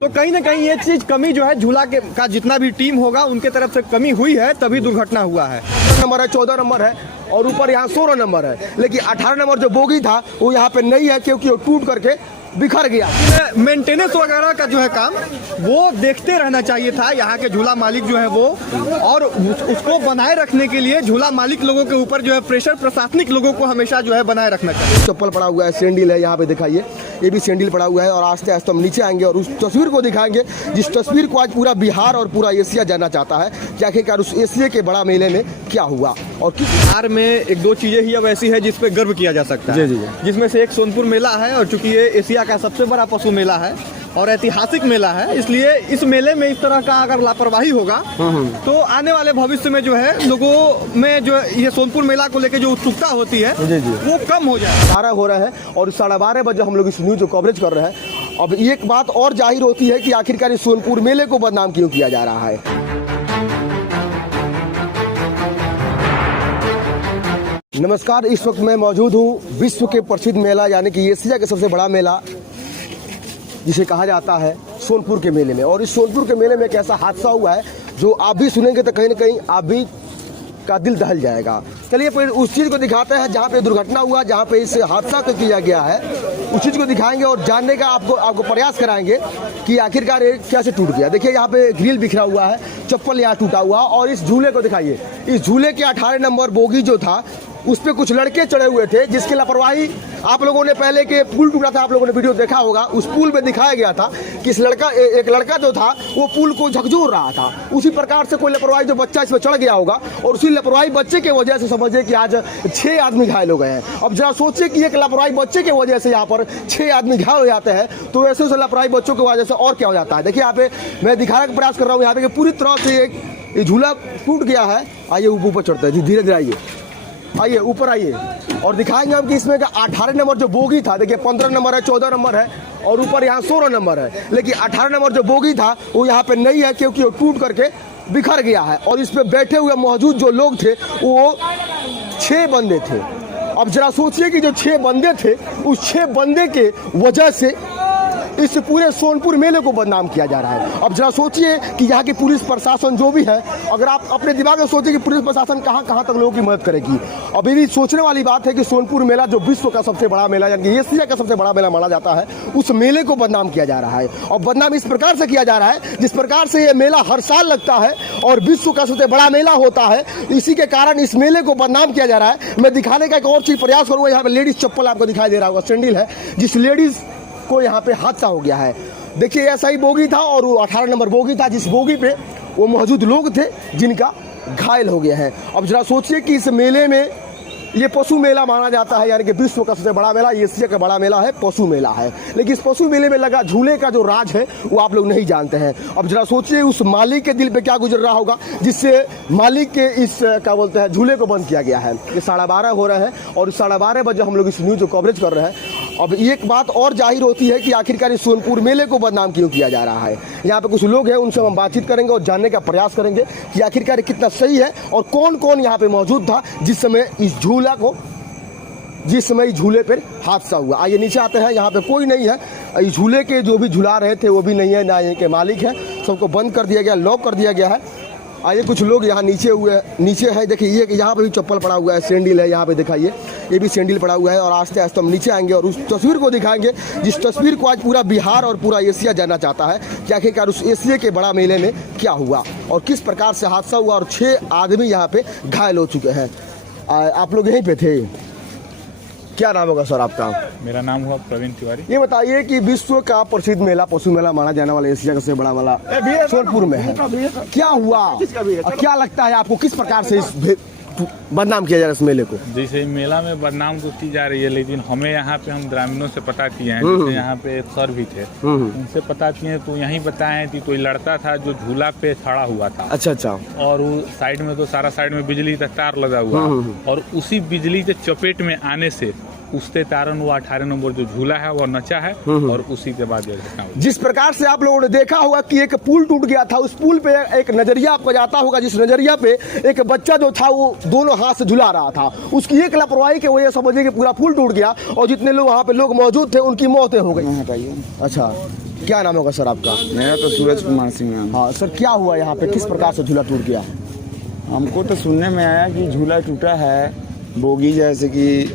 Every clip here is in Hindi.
तो कहीं ना कहीं ये चीज कमी जो है झूला के का जितना भी टीम होगा उनके तरफ से कमी हुई है, तभी दुर्घटना हुआ है। 15 नंबर है, 14 नंबर है और ऊपर यहाँ 16 नंबर है, लेकिन 18 नंबर जो बोगी था वो यहाँ पे नहीं है क्योंकि वो टूट करके बिखर गया। मेंटेनेंस वगैरह का जो है काम वो देखते रहना चाहिए था यहाँ के झूला मालिक जो है वो, और उसको बनाए रखने के लिए झूला मालिक लोगों के ऊपर जो है प्रेशर प्रशासनिक लोगों को हमेशा जो है बनाए रखना चाहिए। चप्पल पड़ा हुआ है, सैंडल है, यहाँ पे दिखाइए, ये भी सैंडल पड़ा हुआ है। और आस्ते आस्ते हम नीचे आएंगे और उस तस्वीर को दिखाएंगे जिस तस्वीर को आज पूरा बिहार और पूरा एशिया जानना चाहता है कि आखिरकार उस एशिया के बड़ा मेले में क्या हुआ और किस। बिहार में एक दो चीजें ही अब ऐसी है जिस पे गर्व किया जा सकता है, जिसमें से एक सोनपुर मेला है, और चूंकि ये एशिया का सबसे बड़ा पशु मेला है और ऐतिहासिक मेला है, इसलिए इस मेले में इस तरह का अगर लापरवाही होगा तो आने वाले भविष्य में जो है लोगों में जो ये सोनपुर मेला को लेकर जो उत्सुकता होती है वो कम हो जाए। 12 हो रहा है और 12:30 बजे हम लोग इस न्यूज को कवरेज कर रहे हैं। अब एक बात और जाहिर होती है कि आखिरकार इस सोनपुर मेले को बदनाम क्यों किया जा रहा है। नमस्कार, इस वक्त मैं मौजूद हूँ विश्व के प्रसिद्ध मेला यानी कि एशिया का सबसे बड़ा मेला जिसे कहा जाता है सोनपुर के मेले में। और इस सोनपुर के मेले में एक ऐसा हादसा हुआ है जो आप भी सुनेंगे तो कहीं ना कहीं आप भी का दिल दहल जाएगा। चलिए फिर उस चीज़ को दिखाते हैं जहाँ पे दुर्घटना हुआ, जहाँ पे इस हादसा को किया गया है, उस चीज़ को दिखाएंगे और जानने का आपको प्रयास कराएंगे कि आखिरकार ये कैसे टूट गया। देखिए यहाँ पे ग्रिल बिखरा हुआ है, चप्पल यहाँ टूटा हुआ, और इस झूले को दिखाइए। इस झूले के 18 नंबर बोगी जो था उस पर कुछ लड़के चढ़े हुए थे जिसकी लापरवाही आप लोगों ने पहले के पुल टूटा था, आप लोगों ने वीडियो देखा होगा, उस पुल पे दिखाया गया था कि एक लड़का जो था वो पुल को झकझोर रहा था। उसी प्रकार से कोई लापरवाही जो बच्चा इस पर चढ़ गया होगा और उसी लापरवाही बच्चे की वजह से समझिए कि आज 6 आदमी घायल हो गए हैं। अब जरा सोचिए कि एक लापरवाही बच्चे की वजह से यहाँ पर 6 आदमी घायल हो जाते हैं, तो ऐसे उसे लापरवाही बच्चों की वजह से और क्या हो जाता है। देखिए यहाँ पे मैं दिखाने का प्रयास कर रहा हूँ, यहाँ पे पूरी तरह से एक झूला टूट गया है। आइए ऊपर चढ़ते हैं, धीरे धीरे आइए ऊपर आइए और दिखाएंगे हम कि इसमें का 18 नंबर जो बोगी था, देखिए 15 नंबर है, 14 नंबर है और ऊपर यहाँ 16 नंबर है, लेकिन 18 नंबर जो बोगी था वो यहाँ पे नहीं है क्योंकि वो टूट करके बिखर गया है। और इस पे बैठे हुए मौजूद जो लोग थे वो 6 बंदे थे। अब जरा सोचिए कि जो 6 बंदे थे उस 6 बंदे के वजह से इस पूरे सोनपुर मेले को बदनाम किया जा रहा है। अब जरा सोचिए कि यहाँ की पुलिस प्रशासन जो भी है, अगर आप अपने दिमाग में सोचिए कि पुलिस प्रशासन कहाँ तक लोगों की मदद करेगी। अभी भी सोचने वाली बात है कि सोनपुर मेला जो विश्व का सबसे बड़ा मेला यानी कि एशिया का सबसे बड़ा मेला माना जाता है, उस मेले को बदनाम किया जा रहा है। और बदनाम इस प्रकार से किया जा रहा है जिस प्रकार से ये मेला हर साल लगता है और विश्व का सबसे बड़ा मेला होता है, इसी के कारण इस मेले को बदनाम किया जा रहा है। मैं दिखाने का एक और चीज प्रयास करूँगा। यहाँ पे लेडीज चप्पल आपको दिखाई दे रहा होगा, सैंडल है, जिस लेडीज को यहाँ पे हादसा हो गया है। देखिए ऐसा ही बोगी था और वो 18 नंबर बोगी था, जिस बोगी पे वो मौजूद लोग थे जिनका घायल हो गया है। अब जरा सोचिए कि इस मेले में ये पशु मेला माना जाता है यानी कि विश्व का सबसे बड़ा मेला, एशिया का बड़ा मेला है, पशु मेला है, लेकिन इस पशु मेले में लगा झूले का जो राज है वो आप लोग नहीं जानते हैं। अब जरा सोचिए उस मालिक के दिल पे क्या गुजर रहा होगा जिससे मालिक के इस क्या बोलते हैं झूले को बंद किया गया है। ये 12:30 हो रहा है और 12:30 बजे हम लोग इस न्यूज को कवरेज कर रहे हैं। अब एक बात और जाहिर होती है कि आखिरकार इस सोनपुर मेले को बदनाम क्यों किया जा रहा है। यहाँ पे कुछ लोग हैं, उनसे हम बातचीत करेंगे और जानने का प्रयास करेंगे कि आखिरकार कितना सही है और कौन कौन यहाँ पे मौजूद था जिस समय इस झूले पर हादसा हुआ। आइए नीचे आते हैं, यहाँ पे कोई नहीं है, इस झूले के जो भी झूला रहे थे वो भी नहीं है, ना इनके मालिक हैं, सबको बंद कर दिया गया, लॉक कर दिया गया है। आइए कुछ लोग यहाँ नीचे है, देखिए ये यहाँ पे भी चप्पल पड़ा हुआ है, सैंडल है, यहाँ पे दिखाइए, ये भी सैंडल पड़ा हुआ है। और आस्ते आस्ते हम नीचे आएंगे और उस तस्वीर को दिखाएंगे जिस तस्वीर को आज पूरा बिहार और पूरा एशिया जानना चाहता है कि आखिरकार उस एशिया के बड़ा मेले में क्या हुआ और किस प्रकार से हादसा हुआ और 6 आदमी यहाँ पे घायल हो चुके हैं। आप लोग यहीं पे थे, क्या नाम होगा सर आपका? मेरा नाम हुआ प्रवीण तिवारी। ये बताइए कि विश्व का प्रसिद्ध मेला, पशु मेला माना जाने वाला एशिया का सबसे बड़ा मेला सोनपुर में है, क्या हुआ और क्या लगता है आपको, किस प्रकार से इस बदनाम किया जा रहा है इस मेले को? जैसे मेला में बदनाम तो की जा रही है, लेकिन हमें यहाँ पे हम ग्रामीणों से पता किए हैं, जैसे यहाँ पे एक सर भी थे, उनसे पता किए तो यही बताए कि कोई लड़का था जो झूला पे खड़ा हुआ था। अच्छा। और वो साइड में तो सारा साइड में बिजली का तार लगा हुआ और उसी बिजली के चपेट में आने से उसके कारण वो 18 नंबर जो झूला है वो नचा है और उसी के बाद जिस प्रकार से आप लोगों ने देखा होगा कि एक पुल टूट गया था, उस पुल पे एक नजरिया आपको जाता होगा, जिस नजरिया पे एक बच्चा जो था वो दोनों हाथ से झुला रहा था, उसकी एक लापरवाही की वजह समझिए कि पूरा पुल टूट गया और जितने लोग वहाँ पे लोग मौजूद थे उनकी मौतें हो गई। अच्छा, क्या नाम होगा सर आपका? मेरा तो सूरज कुमार सिंह नाम। हाँ सर, क्या हुआ यहाँ पे, किस प्रकार से झूला टूट गया? हमको तो सुनने में आया कि झूला टूटा है, बोगी जैसे कि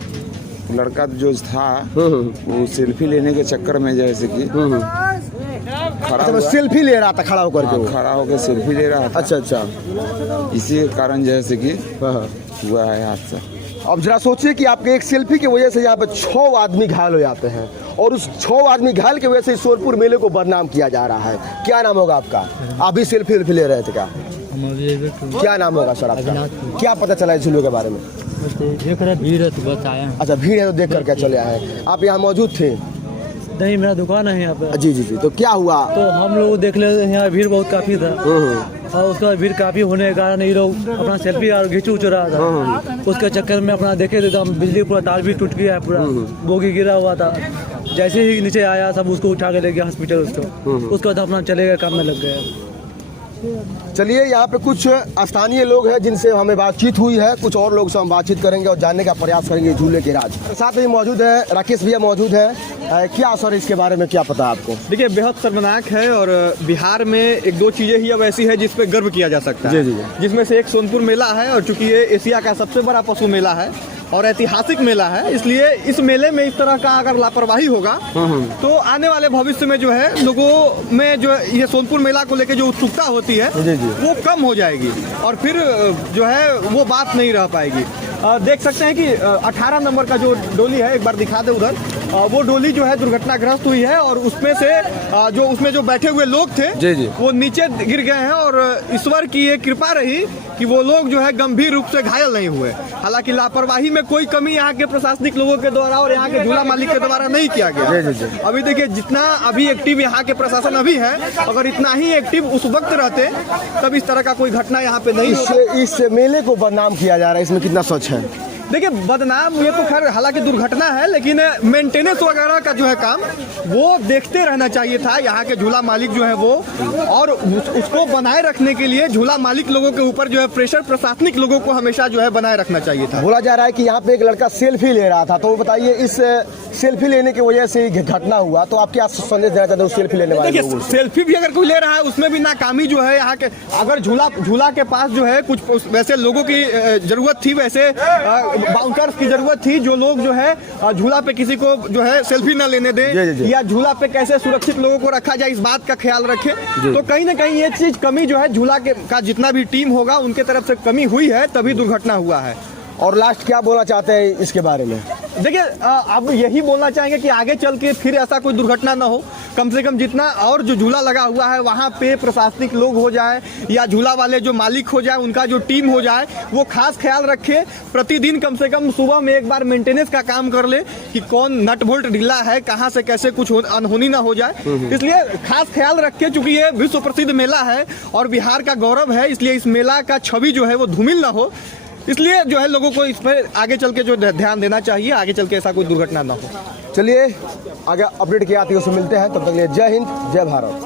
लड़का जो था वो सेल्फी लेने के चक्कर में जैसे कि खड़ा हुआ। सेल्फी ले रहा था खड़ा होकर के? खड़ा होकर सेल्फी ले रहा था। अच्छा। इसी के कारण जैसे कि हुआ है हादसा। अब जरा सोचिए कि आपके एक सेल्फी की वजह से यहाँ पे 6 आदमी घायल हो जाते हैं और उस 6 आदमी घायल की वजह से सोनपुर मेले को बदनाम किया जा रहा है। क्या नाम होगा आपका? आप भी सेल्फी ले रहे थे क्या? क्या नाम होगा सर आपका? क्या पता चला इस झूले के बारे में? देख रहे भीड़ है तो बताया। अच्छा, भीड़ है तो देख करके चले आए। आप यहाँ मौजूद थे? नहीं, मेरा दुकान है यहाँ पे। जी। तो क्या हुआ? तो हम लोग देख ले, यहाँ भीड़ बहुत काफी था और उसका भीड़ काफी होने के कारण ये लोग अपना सेल्फी और घिंचू रहा था। उसके चक्कर में अपना देखे थे बिजली पूरा तार भी टूट गया है, पूरा बोगी गिरा हुआ था। जैसे ही नीचे आया सब उसको उठा के ले गया हॉस्पिटल उसके बाद अपना चले गए, काम में लग गया। चलिए, यहाँ पे कुछ स्थानीय लोग हैं जिनसे हमें बातचीत हुई है, कुछ और लोग से हम बातचीत करेंगे और जानने का प्रयास करेंगे झूले के राज। साथ ही मौजूद है राकेश भैया मौजूद है। क्या सर इसके बारे में क्या पता आपको? देखिए, बेहद शर्मनाक है और बिहार में एक दो चीजें ही अब ऐसी है जिस पे गर्व किया जा सकता है। जी। जिसमें से एक सोनपुर मेला है और चूंकि ये एशिया का सबसे बड़ा पशु मेला है और ऐतिहासिक मेला है, इसलिए इस मेले में इस तरह का अगर लापरवाही होगा तो आने वाले भविष्य में जो है लोगों में जो है ये सोनपुर मेला को लेकर जो उत्सुकता होती है वो कम हो जाएगी और फिर जो है वो बात नहीं रह पाएगी। देख सकते हैं कि 18 नंबर का जो डोली है, एक बार दिखा दे उधर, वो डोली जो है दुर्घटनाग्रस्त हुई है और उसमें से जो उसमें जो बैठे हुए लोग थे वो नीचे गिर गए हैं और ईश्वर की ये कृपा रही कि वो लोग जो है गंभीर रूप से घायल नहीं हुए। हालांकि लापरवाही में कोई कमी यहाँ के प्रशासनिक लोगों के द्वारा और यहाँ के झूला मालिक के द्वारा नहीं किया गया। अभी देखिए, जितना अभी एक्टिव यहाँ के प्रशासन अभी है, अगर इतना ही एक्टिव उस वक्त रहते तब इस तरह का कोई घटना यहाँ पे नहीं। इस मेले को बदनाम किया जा रहा है, इसमें कितना सच है? देखिए, बदनाम ये तो खैर हालांकि दुर्घटना है, लेकिन मेंटेनेंस वगैरह का जो है काम वो देखते रहना चाहिए था यहाँ के झूला मालिक जो है वो, और उसको बनाए रखने के लिए झूला मालिक लोगों के ऊपर जो है प्रेशर प्रशासनिक लोगों को हमेशा जो है बनाए रखना चाहिए था। बोला जा रहा है कि यहाँ पे एक लड़का सेल्फी ले रहा था, तो वो बताइए इस सेल्फी लेने की वजह से घटना हुआ, तो आप क्या संदेश देना चाहते हो सेल्फी लेने वाले लोगों को? सेल्फी भी अगर कोई ले रहा है उसमें भी नाकामी जो है यहाँ के, अगर झूला के पास जो है कुछ वैसे लोगों की जरूरत थी, वैसे बाउंसर्स की जरूरत थी जो लोग जो है झूला पे किसी को जो है सेल्फी न लेने दें या झूला पे कैसे सुरक्षित लोगों को रखा जाए इस बात का ख्याल रखें। तो कहीं ना कहीं ये चीज कमी जो है झूला का जितना भी टीम होगा उनके तरफ से कमी हुई है, तभी दुर्घटना हुआ है। और लास्ट क्या बोलना चाहते हैं इसके बारे में? देखिए, अब यही बोलना चाहेंगे कि आगे चल के फिर ऐसा कोई दुर्घटना ना हो। कम से कम जितना और जो झूला लगा हुआ है वहाँ पे प्रशासनिक लोग हो जाए या झूला वाले जो मालिक हो जाए, उनका जो टीम हो जाए, वो खास ख्याल रखे। प्रतिदिन कम से कम सुबह में एक बार मेंटेनेंस का काम कर ले कि कौन नट बोल्ट ढीला है, कहाँ से कैसे कुछ अनहोनी ना हो जाए। इसलिए खास ख्याल रखे, चूंकि ये विश्व प्रसिद्ध मेला है और बिहार का गौरव है, इसलिए इस मेला का छवि जो है वो धूमिल ना हो। इसलिए जो है लोगों को इस पर आगे चल के जो ध्यान देना चाहिए, आगे चल के ऐसा कोई दुर्घटना ना हो। चलिए, आगे अपडेट किया आती है उससे मिलते हैं, तब तक के लिए जय हिंद, जय भारत।